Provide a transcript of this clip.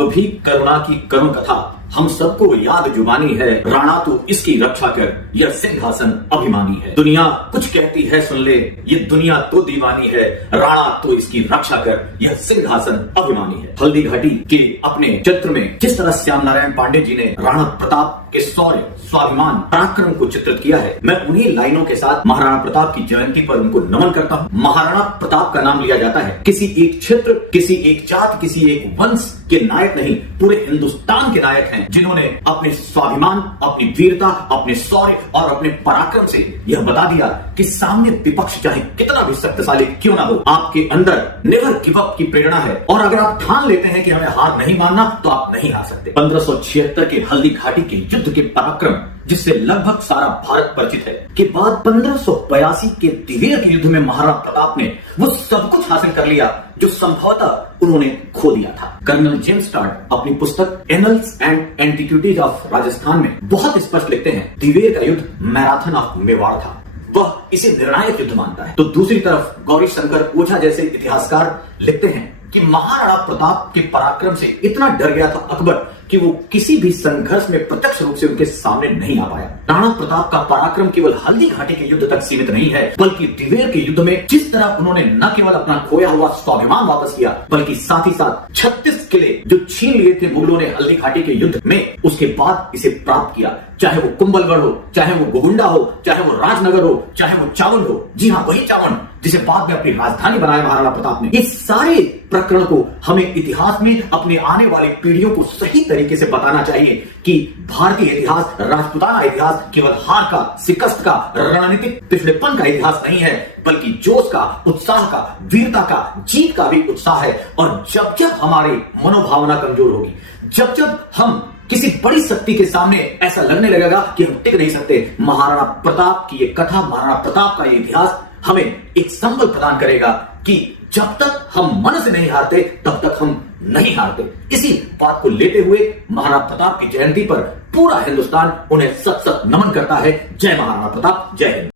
अब भी करुणा की करुण कथा हम सबको याद जुबानी है। राणा तू इसकी रक्षा कर, यह सिंहासन अभिमानी है। दुनिया कुछ कहती है सुन ले, ये दुनिया तो दीवानी है। राणा तू इसकी रक्षा कर, यह सिंहासन अभिमानी है। हल्दी घाटी के अपने चित्र में जिस तरह श्याम नारायण पांडे जी ने राणा प्रताप के शौर्य, स्वाभिमान, पराक्रम को चित्रित किया है, मैं उन्हीं लाइनों के साथ महाराणा प्रताप की जयंती पर उनको नमन करता हूँ। महाराणा प्रताप का नाम लिया जाता है किसी एक क्षेत्र, किसी एक जात, किसी एक वंश के नायक नहीं, पूरे हिंदुस्तान के नायक हैं, जिन्होंने अपने स्वाभिमान, अपनी वीरता, अपने शौर्य और अपने पराक्रम से यह बता दिया कि सामने विपक्ष चाहे कितना भी शक्तिशाली क्यों ना हो, आपके अंदर नेवर गिव अप की प्रेरणा है और अगर आप ठान लेते हैं कि हमें हार नहीं मानना तो आप नहीं हार सकते। 1576 के हल्दी घाटी के युद्ध के पराक्रम जिससे लगभग सारा भारत परिचित है के बाद 1582 के दिवेर के युद्ध में महाराणा प्रताप ने वो सब कुछ हासिल कर लिया जो संभवतः उन्होंने खो दिया था। कर्नल जेम्स स्टार्ट अपनी पुस्तक annuls and antiquities of Rajasthan में बहुत स्पष्ट लिखते हैं, दिवेर का युद्ध मैराथन ऑफ मेवाड़ था, वह इसे निर्णायक युद्ध मानता है। तो दूसरी तरफ गौरी शंकर ओझा जैसे इतिहासकार लिखते हैं कि महाराणा प्रताप के पराक्रम से इतना डर गया था अकबर कि वो किसी भी संघर्ष में प्रत्यक्ष रूप से उनके सामने नहीं आ पाया। राणा प्रताप का पराक्रम केवल हल्दी घाटी के युद्ध तक सीमित नहीं है, बल्कि दिवेर के युद्ध में जिस तरह उन्होंने न केवल अपना खोया हुआ स्वाभिमान वापस किया, बल्कि साथ ही साथ 36 किले जो छीन लिए थे मुगलों ने हल्दी घाटी के युद्ध में, उसके बाद इसे प्राप्त किया। चाहे वो कुंभलगढ़ हो, चाहे वो गोगुंडा हो, चाहे वो राजनगर हो, चाहे वो चावंड हो, जी हाँ वही चावंड जिसे बाद में अपनी राजधानी बनाया महाराणा प्रताप ने। इस सारे प्रकरण को हमें इतिहास में अपने आने वाली पीढ़ियों को सही तरीके से बताना चाहिए कि भारतीय इतिहास, राजपूताना इतिहास केवल हार का, शिकस्त का, रणनीतिक पिछड़ेपन का इतिहास नहीं है, बल्कि जोश का, उत्साह का, वीरता का, जीत का भी उत्साह है। और जब जब हमारी मनोभावना कमजोर होगी, जब जब हम किसी बड़ी शक्ति के सामने ऐसा लगने लगेगा कि हम टिक नहीं सकते, महाराणा प्रताप की ये कथा, महाराणा प्रताप का ये इतिहास हमें एक संबल प्रदान करेगा कि जब तक हम मन से नहीं हारते तब तक हम नहीं हारते। इसी बात को लेते हुए महाराणा प्रताप की जयंती पर पूरा हिंदुस्तान उन्हें सत सत नमन करता है। जय महाराणा प्रताप, जय हिंद।